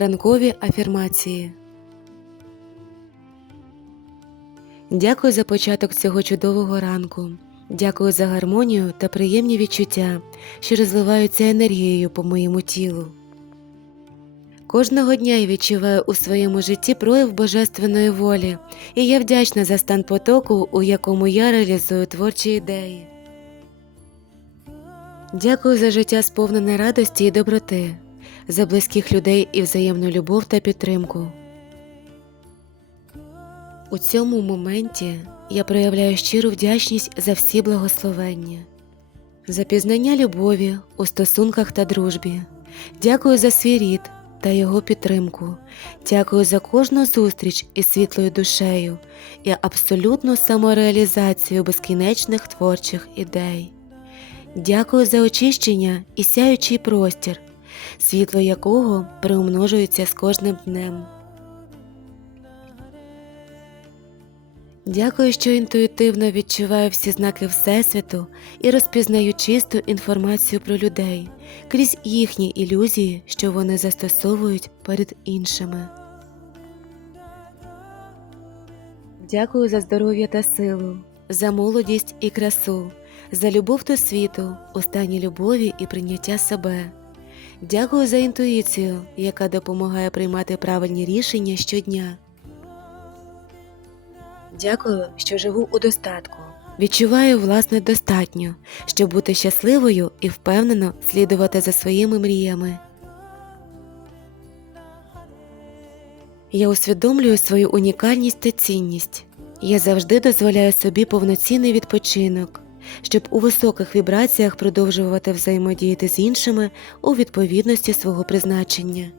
Ранкові афірмації. Дякую за початок цього чудового ранку. Дякую за гармонію та приємні відчуття, що розливаються енергією по моєму тілу. Кожного дня я відчуваю у своєму житті прояв божественної волі, і я вдячна за стан потоку, у якому я реалізую творчі ідеї. Дякую за життя сповнене радості і доброти, за близьких людей і взаємну любов та підтримку. У цьому моменті я проявляю щиру вдячність за всі благословення, за пізнання любові у стосунках та дружбі. Дякую за свій рід та його підтримку. Дякую за кожну зустріч із світлою душею і абсолютну самореалізацію безкінечних творчих ідей. Дякую за очищення і сяючий простір, світло якого приумножується з кожним днем. Дякую, що інтуїтивно відчуваю всі знаки Всесвіту і розпізнаю чисту інформацію про людей крізь їхні ілюзії, що вони застосовують перед іншими. Дякую за здоров'я та силу, за молодість і красу, за любов до світу, у стані любові і прийняття себе. Дякую за інтуїцію, яка допомагає приймати правильні рішення щодня. Дякую, що живу у достатку. Відчуваю власне достатньо, щоб бути щасливою і впевнено слідувати за своїми мріями. Я усвідомлюю свою унікальність та цінність. Я завжди дозволяю собі повноцінний відпочинок, щоб у високих вібраціях продовжувати взаємодіяти з іншими у відповідності свого призначення.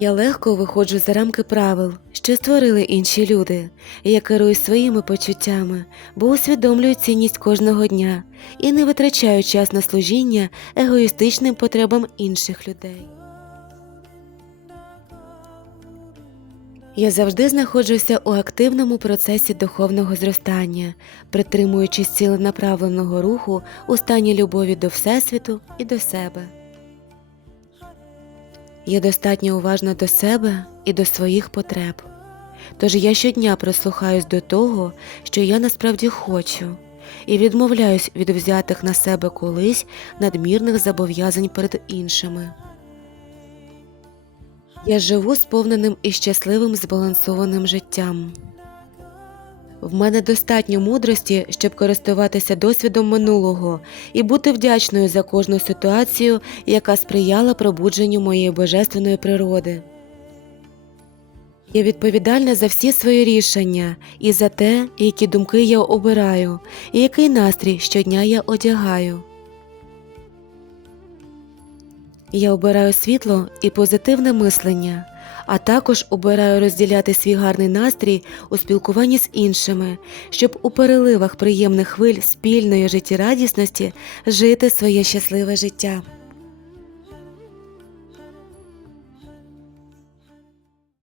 Я легко виходжу за рамки правил, що створили інші люди. Я керую своїми почуттями, бо усвідомлюю цінність кожного дня і не витрачаю час на служіння егоїстичним потребам інших людей. Я завжди знаходжуся у активному процесі духовного зростання, притримуючись ціленаправленого руху у стані любові до Всесвіту і до себе. Я достатньо уважна до себе і до своїх потреб. Тож я щодня прислухаюсь до того, що я насправді хочу, і відмовляюсь від взятих на себе колись надмірних зобов'язань перед іншими. Я живу сповненим і щасливим збалансованим життям. В мене достатньо мудрості, щоб користуватися досвідом минулого і бути вдячною за кожну ситуацію, яка сприяла пробудженню моєї божественної природи. Я відповідальна за всі свої рішення і за те, які думки я обираю, і який настрій щодня я одягаю. Я обираю світло і позитивне мислення, а також обираю розділяти свій гарний настрій у спілкуванні з іншими, щоб у переливах приємних хвиль спільної життєрадісності жити своє щасливе життя.